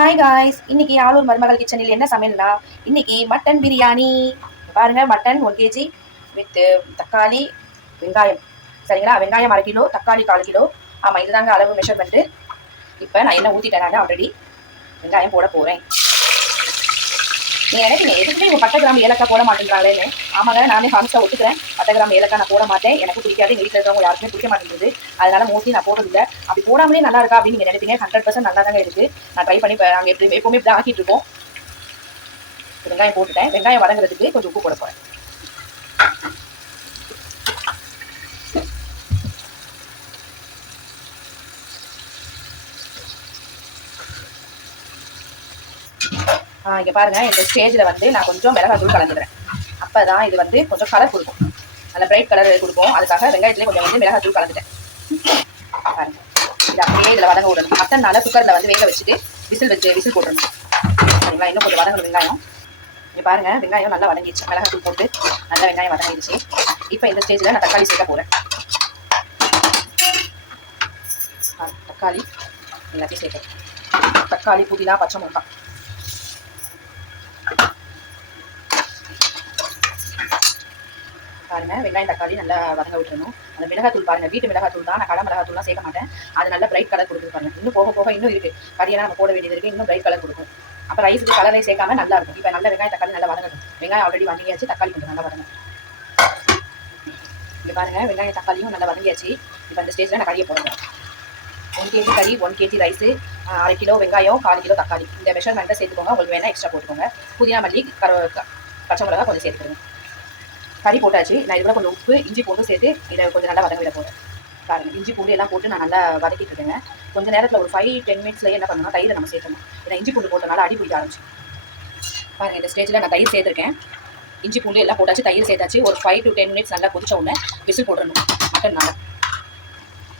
Hi guys, இன்னைக்கு ஆளூர் மருமகள் கிச்சனில் என்ன சமையல்னா இன்னைக்கு மட்டன் பிரியாணி. பாருங்க, மட்டன் 1 kg வித் தக்காளி வெங்காயம். சரிங்களா, வெங்காயம் 1/2 கிலோ, தக்காளி 1/4 கிலோ. ஆமாம், இதுதாங்க அளவு மெஷர்மெண்ட்டு. இப்போ நான் என்ன ஊற்றிட்டேன், நான் ஆல்ரெடி வெங்காயம் போட போகிறேன். நீங்கள் நினைப்பீங்க எதுக்குமே இவங்க பட்டை கிராம் ஏலக்காய் போட மாட்டேங்கிறாங்களேன்னு. ஆமாங்க, நானே ஹான்ஸ்டாக ஒத்துக்கிறேன். பட்டை கிராம் ஏலக்காய் நான் போட மாட்டேன், எனக்கு பிடிக்காது. எங்கள் வீட்டில் இருக்கிறவங்க யாருக்குமே பிடிக்க மாட்டேங்குது. அதனால மோஸ்ட்லி நான் போடுறதில்லை. அப்படி போடாமலே நல்லா இருக்கா அப்படின்னு நீங்கள் நினைப்பீங்க. 100% நல்லா தாங்க இருக்குது. நான் ட்ரை பண்ணி நாங்கள் எப்பவுமே இப்படி ஆக்கிட்டு இருக்கோம். வெங்காயம் போட்டுட்டேன். வெங்காயம் வதங்குறதுக்கு கொஞ்சம் உப்பு போட போகிறேன். இங்கே பாருங்கள், இந்த ஸ்டேஜில் வந்து நான் கொஞ்சம் மிளகாத்தூள் கலந்துக்கிறேன். அப்போ தான் இது வந்து கொஞ்சம் கலர் கொடுக்கும், நல்ல பிரைட் கலர் கொடுக்கும். அதுக்காக வெங்காயத்துலேயே கொஞ்சம் வந்து மிளகாத்தூள் கலந்துட்டேன். பாருங்கள், இது அப்படியே இதில் வதங்க விடணும். மட்டன்னால குக்கரில் வந்து வேக வச்சுட்டு விசில் போட்டுடணும். சரிங்களா, இன்னும் கொஞ்சம் வதங்கணும் வெங்காயம். இங்கே பாருங்கள், வெங்காயம் நல்லா வதங்கிடுச்சு. மிளகாத்தூள் போட்டு நல்லா வெங்காயம் வதங்கிடுச்சு. இப்போ இந்த ஸ்டேஜில் நான் தக்காளி சேர்க்க போகிறேன். தக்காளி எல்லாத்தையும் சேர்க்கிறேன். தக்காளி, புதினா, பச்சை மிளகாய். பாருங்க, வெங்காயம் தக்காளி நல்லா வதங்க விட்டுறணும். அந்த மிளகாத்தூள் பாருங்க, வீட்டு மிளகாத்தூள் தான், நான் கடை மிளகாத்தூள்லாம் சேர்க்க மாட்டேன். அது நல்லா பிரைட் கலர் கொடுக்குது பாருங்க. இன்னும் போக போக இன்னும் இருக்கு, கறியெல்லாம் நம்ம போட வேண்டியது இருக்கு. இன்னும் பிரைட் கலர் கொடுக்கும். அப்போ ரைஸுக்கு கலரை சேர்க்காம நல்லா இருக்கும். இப்போ நல்ல வெங்காயம் தக்காளி நல்லா வதங்கணும். வெங்காயம் ஆல்ரெடி வதங்கியாச்சு, தக்காளி கொஞ்சம் நல்லா வதங்கணும். இங்கே பாருங்க, வெங்காயம் தக்காளியும் நல்லா வதங்கியாச்சு. இப்போ அந்த ஸ்டேஜில் நான் கறியை போடுறேன். 1 kg கறி, 1 kg ரைஸு, 1/2 கிலோ வெங்காயம், 1/4 கிலோ தக்காளி. இந்த மெஷர்மெண்ட்டை சேர்த்துக்கோங்க. உங்களுக்கு வேணால் எக்ஸ்ட்ரா போட்டுக்கோங்க. புதினா, மல்லி, பச்சை மிளகா கொஞ்சம் சேர்த்துக்கோங்க. கறி போட்டாச்சு. நான் இதுக்குள்ள கொஞ்சம் உப்பு, இஞ்சி பூண்டு சேர்த்து இதை கொஞ்சம் நல்லா வதங்க விட போகிறேன். பாருங்கள், இஞ்சி பூண்டு எல்லாம் போட்டு நான் நல்லா வதக்கிட்டு இருக்கேங்க. கொஞ்சம் நேரத்தில் ஒரு 5-10 மினிட்ஸ்லேயே என்ன பண்ணணும்னா தயிரை நம்ம சேர்க்கணும். ஏன்னா இஞ்சி பூண்டு போட்டனால அடி பிடிக்க ஆரம்பிச்சு. பாருங்கள், இந்த ஸ்டேஜில் நான் தயிர் சேர்த்துருக்கேன். இஞ்சி பூண்டு எல்லாம் போட்டாச்சு, தயிர் சேர்த்தாச்சு. ஒரு 5 to 10 மினிட்ஸ் நல்லா கொதிச்ச உடனே விசில் போட்டுடணும் மட்டன்னால.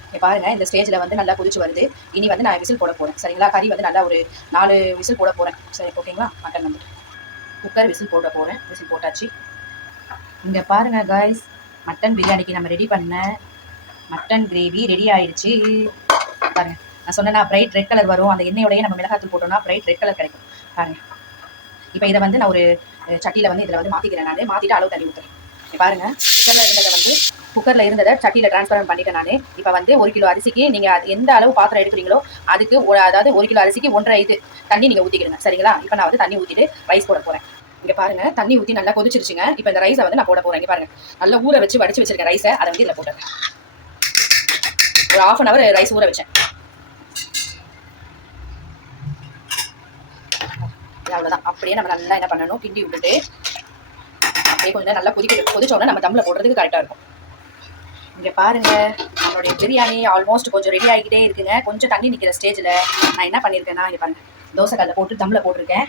இப்போ பாருங்கள், இந்த ஸ்டேஜில் வந்து நல்லா கொதிச்சு வருது. இனி வந்து நான் விசில் போட போகிறேன். சரிங்களா, கறி வந்து நல்லா ஒரு 4 விசில் போட போகிறேன். சரி, ஓகேங்களா. மட்டன் வந்து குக்கர் விசில் போட போகிறேன். விசில் போட்டாச்சு. இங்கே பாருங்கள் காய்ஸ், மட்டன் பிரியாணிக்கு நம்ம ரெடி பண்ண மட்டன் கிரேவி ரெடி ஆயிடுச்சு. பாருங்கள், நான் சொன்னேன்னா பிரைட் ரெட் கலர் வரும். அந்த எண்ணெயோடையே நம்ம மிளகாத்தூள் போட்டோம்னா பிரைட் ரெட் கலர் கிடைக்கும். பாருங்கள், இப்போ இதை வந்து நான் ஒரு சட்டியில் வந்து இதில் வந்து மாற்றிக்கிறேன். நான் மாற்றிட்டு அளவு தண்ணி ஊற்றுறேன். பாருங்கள், குக்கரில் இருந்ததை சட்டியில் ட்ரான்ஸ்ஃபர் பண்ணிட்டேன் நான். இப்போ வந்து 1 கிலோ அரிசிக்கு நீங்கள் எந்த அளவு பாத்திரம் எடுக்கிறீங்களோ அதுக்கு அதாவது 1 கிலோ அரிசிக்கு 1.5 இது தண்ணி நீங்கள் ஊற்றிக்கிடுங்க. சரிங்களா, இப்போ நான் வந்து தண்ணி ஊற்றிட்டு ரைஸ் போட போகிறேன். இங்கே பாருங்க, தண்ணி ஊற்றி நல்லா கொதிச்சிருச்சுங்க. இப்போ இந்த ரைஸை வந்து நான் போட போகிறேன். இங்கே பாருங்க, நல்லா ஊற வச்சு வடிச்சு வச்சிருக்கேன் ரைஸை. அதை வந்து இதில் போட்டுறேன். ஒரு 1/2 hour ரைஸ் ஊற வச்சேன். அவ்வளோதான். அப்படியே நம்ம நல்லா என்ன பண்ணணும், கிண்டி விட்டுட்டு அப்படியே கொஞ்சம் நல்லா கொதிச்சோன்னா நம்ம தம்மில் போடுறதுக்கு கரெக்டாக இருக்கும். இங்கே பாருங்க, நம்மளுடைய பிரியாணி ஆல்மோஸ்ட் கொஞ்சம் ரெடி ஆகிக்கிட்டே இருக்குங்க. கொஞ்சம் தண்ணி நிற்கிற ஸ்டேஜில் நான் என்ன பண்ணியிருக்கேன்னா, இங்கே பாருங்க, தோசை கல்லை போட்டு தம்மில் போட்டிருக்கேன்.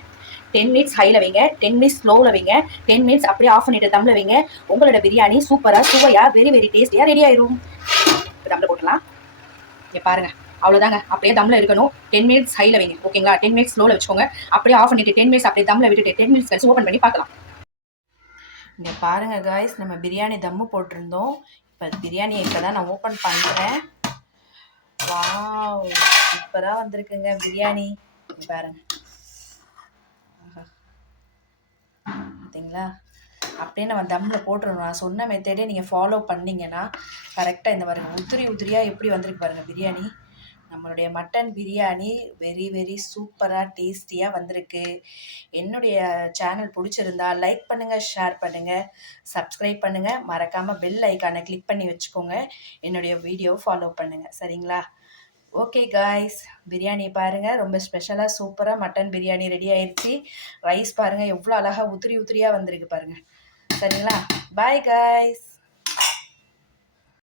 10 மினிட்ஸ் ஹையில் வைங்க, 10 மினிட்ஸ் ஸ்லோவில் வைங்க, 10 மினிட்ஸ் அப்படியே ஆஃப் பண்ணிட்டு தம்மில் வைங்க. உங்களோட பிரியாணி சூப்பராக சுவையாக வெரி டேஸ்டியாக ரெடி ஆயிடும். இப்போ தம்மில் போட்டுலாம். இங்கே பாருங்கள், அவ்வளோதாங்க. அப்படியே தம்மில் இருக்கணும். 10 மினிட்ஸ் ஹையில் வைங்க, ஓகேங்களா. 10 மினிட்ஸ் ஸ்லோவில் வச்சுக்கோங்க. அப்படியே ஆஃப் பண்ணிட்டு 10 மினிட்ஸ் அப்படியே தம்மில் விட்டுட்டு 10 மினிட்ஸ் கழிச்சு ஓப்பன் பண்ணி பார்க்கலாம். இங்கே பாருங்கள் காய்ஸ், நம்ம பிரியாணி தம்மு போட்டிருந்தோம். இப்போ பிரியாணியை இப்போ தான் நான் ஓப்பன் பண்ணுறேன். வாவ், சூப்பராக வந்திருக்குங்க பிரியாணி. பாருங்கள், பார்த்தீங்களா. அப்படியே நம்ம தம்மில் போட்டுருணும். நான் சொன்ன மெத்தடே நீங்கள் ஃபாலோ பண்ணிங்கன்னா கரெக்டாக இந்த பாருங்கள், உதிரியாக எப்படி வந்திருக்கு பாருங்கள் பிரியாணி. நம்மளுடைய மட்டன் பிரியாணி வெரி சூப்பராக டேஸ்டியாக வந்திருக்கு. என்னுடைய சேனல் பிடிச்சிருந்தா லைக் பண்ணுங்கள், ஷேர் பண்ணுங்கள், சப்ஸ்கிரைப் பண்ணுங்கள். மறக்காமல் பெல் ஐக்கானை கிளிக் பண்ணி வச்சுக்கோங்க. என்னுடைய வீடியோ ஃபாலோ பண்ணுங்கள். சரிங்களா. ஓகே காய்ஸ், பிரியாணி பாருங்கள், ரொம்ப ஸ்பெஷலாக சூப்பராக மட்டன் பிரியாணி ரெடி ஆயிடுச்சு. ரைஸ் பாருங்கள் எவ்வளோ அழகாக உதிரியாக வந்திருக்கு பாருங்கள். சரிங்களா. Bye guys.